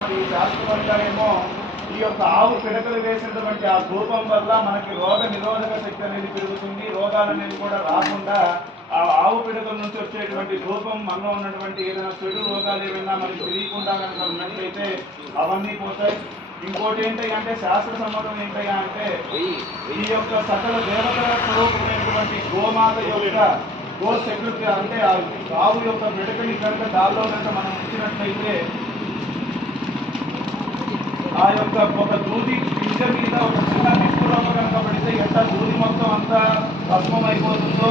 ఈ శాస్త్రపరంగానేమో ఈ యొక్క ఆవు పిడకలు వేసినటువంటి ఆ ధూపం వల్ల మనకి రోగ నిరోధక శక్తి అనేది పెరుగుతుంది, రోగాలు అనేది కూడా రాకుండా ఆ ఆవు పిడకల నుంచి వచ్చేటువంటి ధూపం మనలో ఉన్నటువంటి ఏదైనా చెడు రోగాలు ఏమైనా మనకి తెలియకుండా కనుక ఉన్నట్లయితే అవన్నీ పోతాయి. ఇంకోటి ఏంటంటే శాస్త్ర సమ్మతం ఏంటయ్యా అంటే ఈ యొక్క సకల దేవతల స్వరూపమైనటువంటి గోమాత యొక్క గో సెక్యూరిటీ అంటే ఆ ఆవు యొక్క పిడకని కనుక దానిలో కనుక మనం ఉంచినట్లయితే ఆ యొక్క ఒక దూది గింజ మీద ఒక చిన్న నిప్పురమ్మ కనుక పడితే ఎంత దూది మొత్తం అంతా భస్మం అయిపోతుందో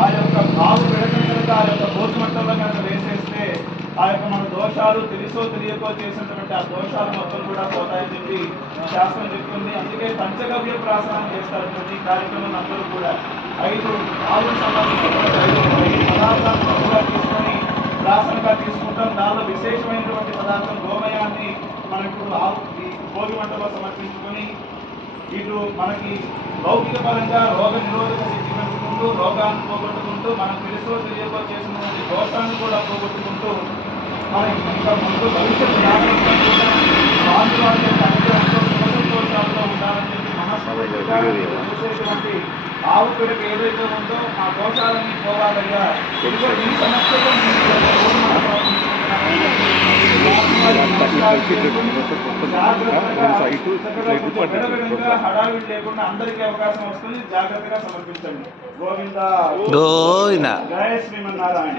ఆ యొక్క ఆవు పిడకని కనుక ఆ యొక్క భోజమంటంలో కనుక వేసేస్తే ఆ యొక్క మన దోషాలు తెలుసో తెలియకో చేసినటువంటి ఆ దోషాలు మొత్తం కూడా పోతాయని చెప్పి శాస్త్రం చెప్తుంది. అందుకే పంచగవ్య ప్రాసనం చేస్తారు ప్రతి కార్యక్రమం అందరూ కూడా 5 ఆవులకు సంబంధించినటువంటి 5 పదార్థాలను కూడా తీసుకొని ప్రాసనగా తీసుకుంటాం. దానిలో విశేషమైనటువంటి పదార్థం గోమయాన్ని మనం ఇప్పుడు ఈ భోగి మంటలో సమర్పించుకొని ఇటు మనకి లౌకిక పరంగా రోగ నిరోధక శక్తి పెంచుకుంటూ రోగాన్ని పోగొట్టుకుంటూ మనం తెలుసో తెలియకో చేసినటువంటి దోషాన్ని కూడా పోగొట్టుకుంటూ మనకి ఇంకా ముందు భవిష్యత్తు నాగరికం కూడా స్వామివారి యొక్క అనుగ్రహంతో సంతోషాలతో ఉండాలని చెప్పి మనస్ఫూర్తిగా చేసేటువంటి ఆవు పిడక ఏదైతే ఉందో ఆ దోషాలన్నీ పోవాలయ్యా. ఇదిగో ఈ సమస్యలో హడావిడి లేకుండా అందరికీ అవకాశం వస్తుంది. జాగ్రత్తగా సమర్పించండి. గోవింద గోవింద జయ శ్రీమన్నారాయణ.